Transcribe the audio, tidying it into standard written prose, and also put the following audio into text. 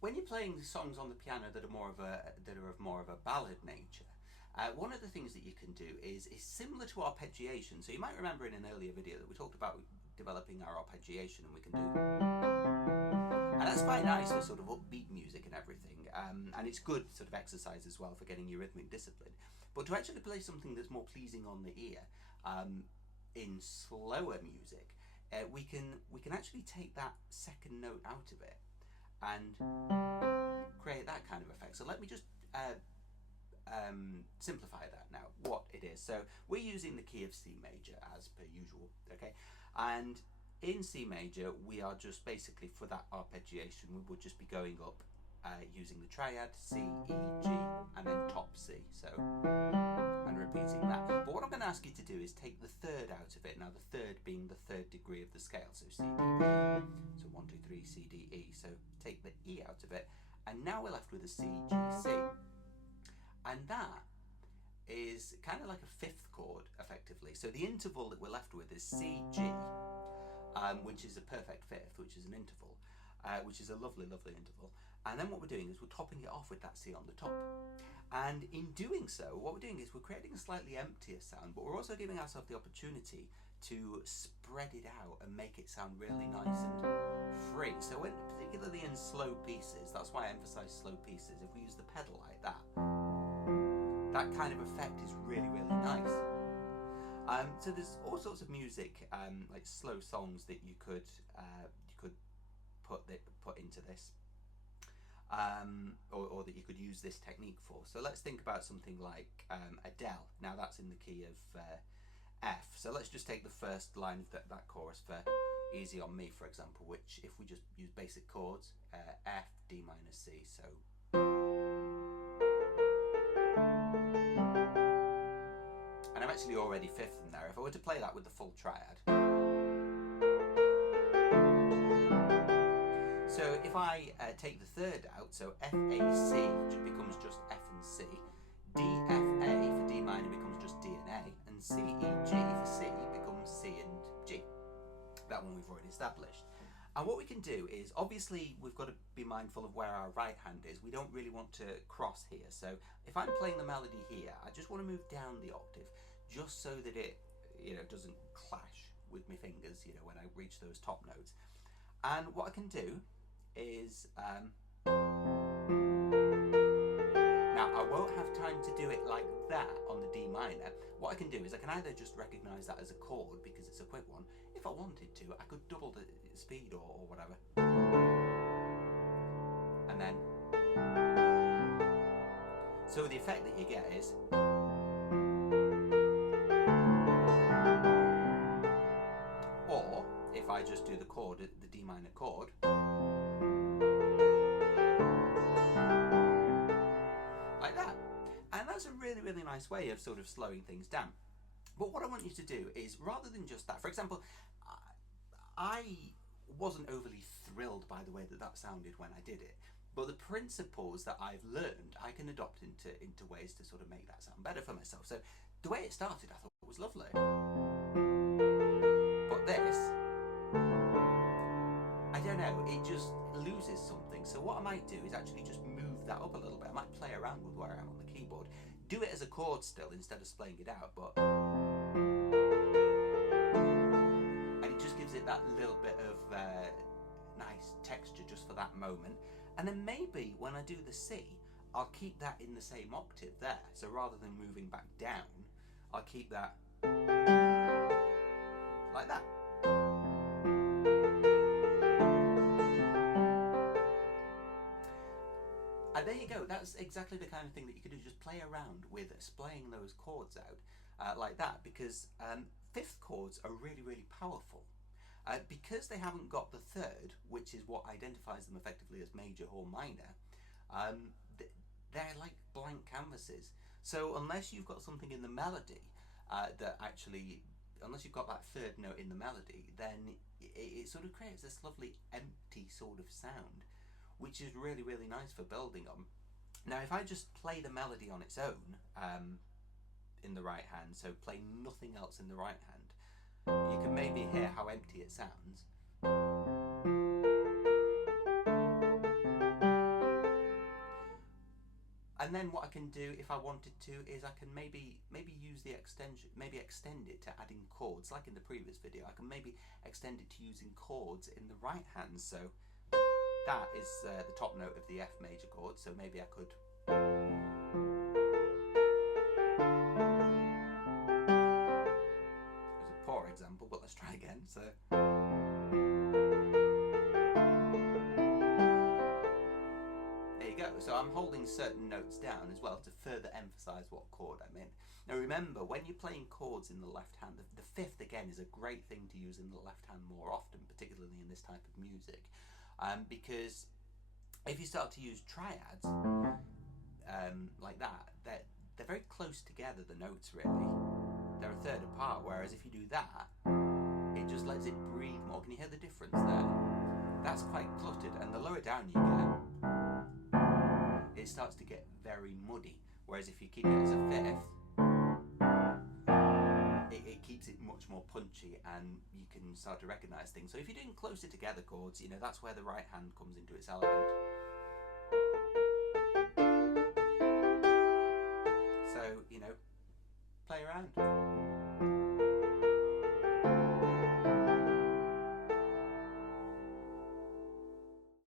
when you're playing songs on the piano that are of more of a ballad nature, one of the things that you can do is similar to arpeggiation. So you might remember in an earlier video that we talked about developing our arpeggiation, and we can do, and that's quite nice for sort of upbeat music and everything. And it's good sort of exercise as well for getting your rhythmic discipline. But to actually play something that's more pleasing on the ear, in slower music, we can actually take that second note out of it and create that kind of effect. So let me just simplify that now, what it is. So we're using the key of C major as per usual, okay? And in C major, we are just basically, for that arpeggiation, we would just be going up using the triad C, E, G, and then top C. So, and repeating that. But what I'm going to ask you to do is take the third out of it. Now, the third being the third degree of the scale. So C, D, E. So 1, 2, 3, C, D, E. So take the E out of it. And now we're left with a C, G, C. And that is kind of like a fifth chord, effectively. So the interval that we're left with is C, G, which is a perfect fifth, which is an interval, which is a lovely, lovely interval. And then what we're doing is we're topping it off with that C on the top. And in doing so, what we're doing is we're creating a slightly emptier sound, but we're also giving ourselves the opportunity to spread it out and make it sound really nice and free. So when, particularly in slow pieces, that's why I emphasize slow pieces. If we use the pedal like that, that kind of effect is really, really nice. So there's all sorts of music, like slow songs that you could put into this, or that you could use this technique for. So let's think about something like Adele. Now that's in the key of F. So let's just take the first line of that chorus for Easy on Me, for example, which, if we just use basic chords, F, D minor, C. So and I've actually already fifth them there. If I were to play that with the full triad, so if I take the third out, so F, A, C becomes just F and C, D, F, A for D minor becomes just D and A, and C, E, G for C becomes C and G. That one we've already established. And what we can do is, obviously, we've got to be mindful of where our right hand is. We don't really want to cross here. So if I'm playing the melody here, I just want to move down the octave, just so that it, doesn't clash with my fingers, when I reach those top notes. And what I can do is, now I won't have time to do it like that on the D minor. What I can do is I can either just recognize that as a chord because it's a quick one. If I wanted to, I could double the speed or whatever. And then, so the effect that you get is, or if I just do the chord, the D minor chord, like that. And that's a really, really nice way of sort of slowing things down. But what I want you to do is, rather than just that, for example, I wasn't overly thrilled by the way that sounded when I did it, but the principles that I've learned I can adopt into ways to sort of make that sound better for myself. So the way it started, I thought it was lovely, but this, I don't know, it just loses something. So what I might do is actually just move that up a little bit. I might play around with where I am on the keyboard, do it as a chord still instead of splaying it out, but gives it that little bit of nice texture just for that moment. And then maybe when I do the C, I'll keep that in the same octave there. So rather than moving back down, I'll keep that like that. And there you go. That's exactly the kind of thing that you could do. Just play around with splaying those chords out like that, because fifth chords are really, really powerful. Because they haven't got the third, which is what identifies them effectively as major or minor, they're like blank canvases. So unless you've got something in the melody unless you've got that third note in the melody, then it sort of creates this lovely empty sort of sound, which is really, really nice for building on. Now, if I just play the melody on its own in the right hand, so play nothing else in the right hand, you can maybe hear how empty it sounds. And then what I can do if I wanted to is I can maybe use the extension, maybe extend it to adding chords, like in the previous video. I can maybe extend it to using chords in the right hand. So that is the top note of the F major chord. So maybe I could. It was a poor example, but let's try again. So. So I'm holding certain notes down as well to further emphasize what chord I'm in. Now remember, when you're playing chords in the left hand, the fifth again is a great thing to use in the left hand more often, particularly in this type of music, because if you start to use triads like that, they're very close together, the notes really. They're a third apart, whereas if you do that, it just lets it breathe more. Can you hear the difference there? That's quite cluttered, and the lower down you get, it starts to get very muddy, whereas if you keep it as a fifth, it keeps it much more punchy and you can start to recognise things. So if you're doing closer together chords, you know, that's where the right hand comes into its element. So, you know, play around.